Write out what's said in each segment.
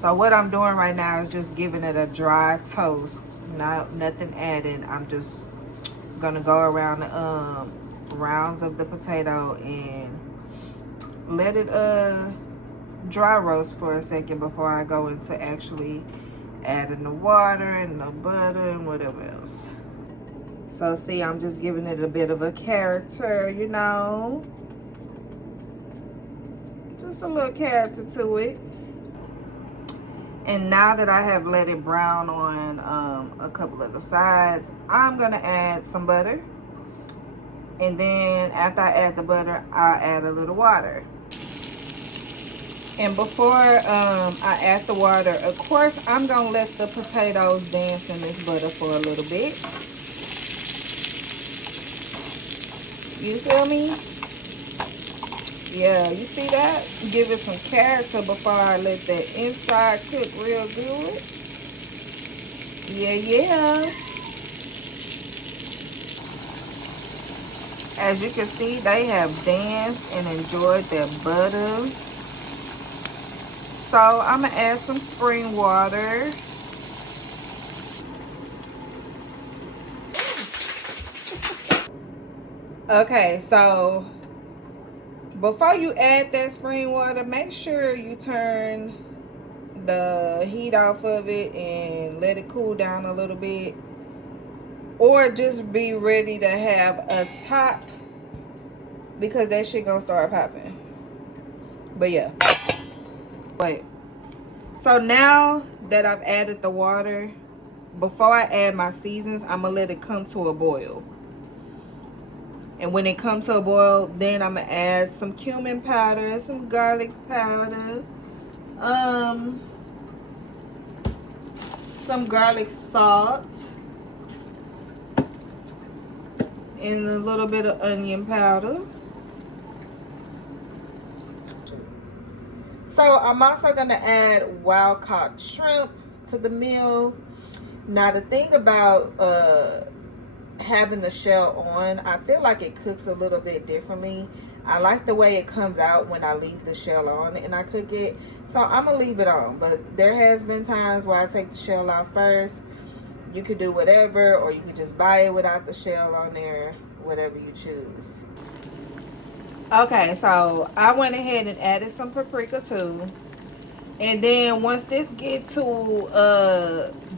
So what I'm doing right now is just giving it a dry toast. Nothing added. I'm just gonna go around the rounds of the potato and let it dry roast for a second before I go into actually adding the water and the butter and whatever else. So see, I'm just giving it a bit of a character, you know, just a little character to it. And now that I have let it brown on a couple of the sides, I'm gonna add some butter. And then after I add the butter, I'll add a little water. And before I add the water, of course, I'm gonna let the potatoes dance in this butter for a little bit. You feel me? Yeah, you see that? Give it some character before I let that inside cook real good. Yeah. As you can see, they have danced and enjoyed their butter. So I'm gonna add some spring water. Okay, so before you add that spring water, make sure you turn the heat off of it and let it cool down a little bit. Or just be ready to have a top, because that shit gonna start popping. But yeah. Wait. So now that I've added the water, before I add my seasons, I'm gonna let it come to a boil. And when it comes to a boil, then I'm gonna add some cumin powder, some garlic powder, some garlic salt, and a little bit of onion powder. So I'm also gonna add wild caught shrimp to the meal. Now the thing about having the shell on, I feel like it cooks a little bit differently. I like the way it comes out when I leave the shell on and I cook it, so I'm gonna leave it on. But there has been times where I take the shell out first. You could do whatever, or you could just buy it without the shell on there, whatever you choose. Okay, so I went ahead and added some paprika too. And then once this gets to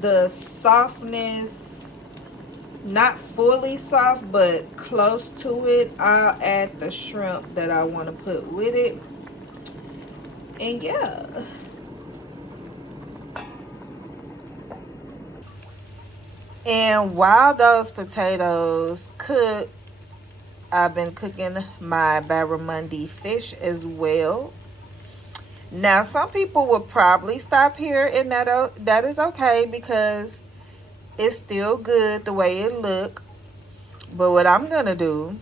the softness, not fully soft, but close to it, I'll add the shrimp that I want to put with it. And yeah. And while those potatoes cook, I've been cooking my barramundi fish as well. Now, some people will probably stop here, and that is okay, because it's still good the way it look. But what I'm gonna do,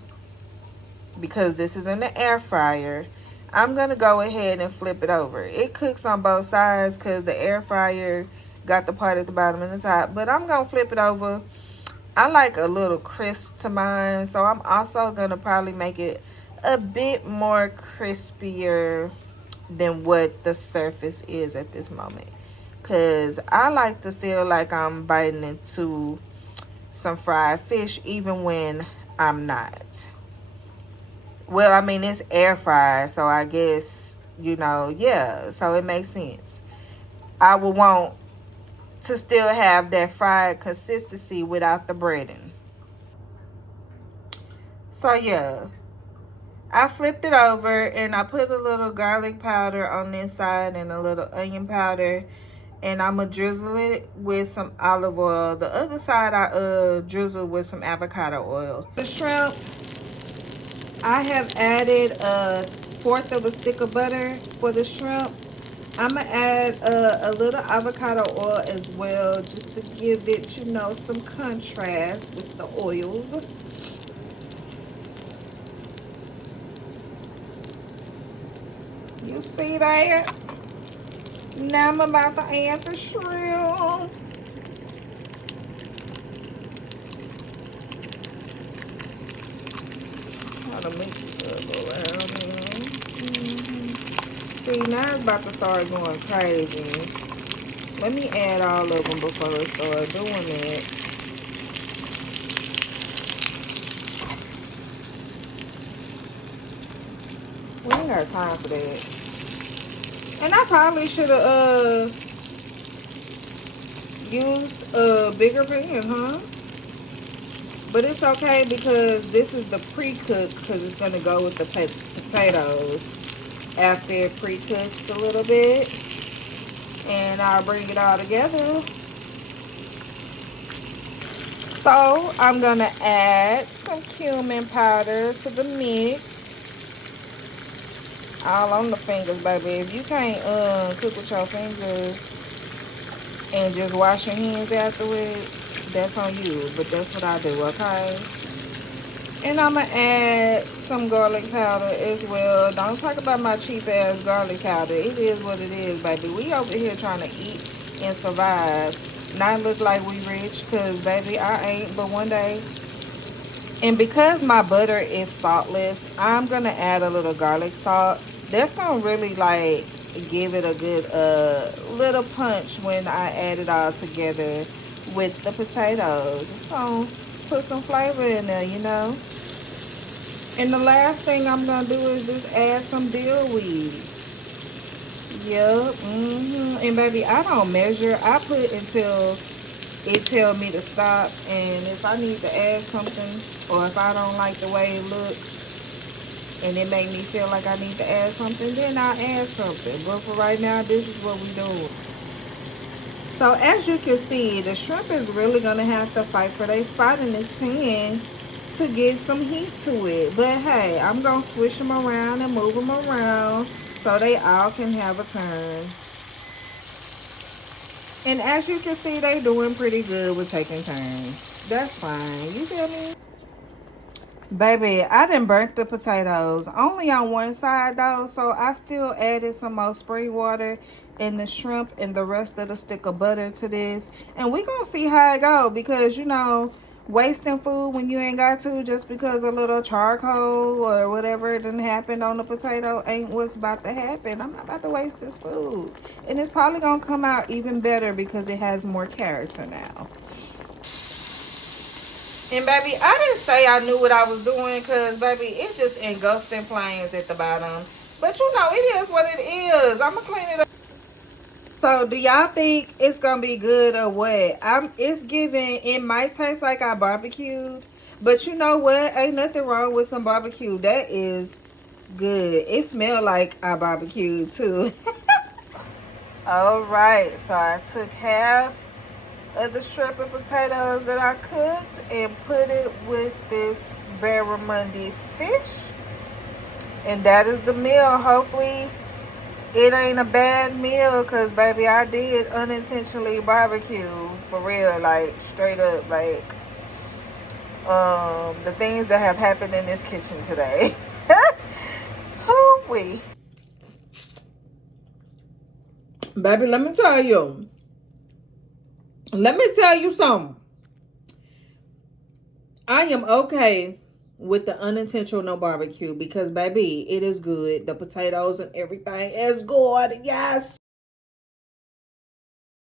because this is in the air fryer, I'm gonna go ahead and flip it over. It cooks on both sides because the air fryer got the part at the bottom and the top, but I'm gonna flip it over. I like a little crisp to mine, so I'm also gonna probably make it a bit more crispier than what the surface is at this moment, because I like to feel like I'm biting into some fried fish even when I'm not. Well, I mean, it's air fried, so I guess, you know, yeah, so it makes sense. I would want to still have that fried consistency without the breading. So yeah, I flipped it over and I put a little garlic powder on this side and a little onion powder, and I'm gonna drizzle it with some olive oil. The other side I drizzle with some avocado oil. The shrimp, I have added 1/4 of a stick of butter for the shrimp. I'm gonna add a little avocado oil as well, just to give it, you know, some contrast with the oils. You see that? Now I'm about to add the shrimp. Try to mix it up around here. See, now it's about to start going crazy. Let me add all of them before I start doing it. We ain't got time for that. And I probably should have used a bigger pan, huh? But it's okay because this is the pre-cook because it's going to go with the potatoes after it pre-cooks a little bit. And I'll bring it all together. So I'm going to add some cumin powder to the mix. All on the fingers, baby. If you can't cook with your fingers and just wash your hands afterwards, that's on you. But that's what I do, okay? And I'm going to add some garlic powder as well. Don't talk about my cheap ass garlic powder. It is what it is, baby. We over here trying to eat and survive. Not look like we rich, because, baby, I ain't but one day. And because my butter is saltless, I'm going to add a little garlic salt. That's going to really, like, give it a good little punch when I add it all together with the potatoes. It's going to put some flavor in there, you know. And the last thing I'm going to do is just add some dill weed. Yep. And, baby, I don't measure. I put until it tell me to stop, and if I need to add something, or if I don't like the way it look and it make me feel like I need to add something, then I'll add something. But for right now, this is what we doing. So as you can see, the shrimp is really gonna have to fight for their spot in this pan to get some heat to it. But hey, I'm gonna switch them around and move them around so they all can have a turn. And as you can see, they doing pretty good with taking turns. That's fine. You feel me? Baby, I done burnt the potatoes. Only on one side, though. So I still added some more spring water and the shrimp and the rest of the stick of butter to this. And we gonna see how it go. Because, you know, wasting food when you ain't got to just because a little charcoal or whatever didn't happen on the potato ain't what's about to happen. I'm not about to waste this food. And it's probably gonna come out even better because it has more character now. And baby, I didn't say I knew what I was doing because baby, it's just engulfed in flames at the bottom. But you know, it is what it is. I'm gonna clean it up. So do y'all think it's gonna be good or what? It's giving, it might taste like I barbecued, but you know what? Ain't nothing wrong with some barbecue. That is good. It smells like I barbecued too. All right, so I took half of the shrimp and potatoes that I cooked and put it with this barramundi fish. And that is the meal. Hopefully it ain't a bad meal because, baby, I did unintentionally barbecue. For real, like, straight up, like, the things that have happened in this kitchen today. Hoo-wee. Baby, let me tell you. Let me tell you something. I am okay with the unintentional barbecue because, baby, it is good. The potatoes and everything is good. Yes.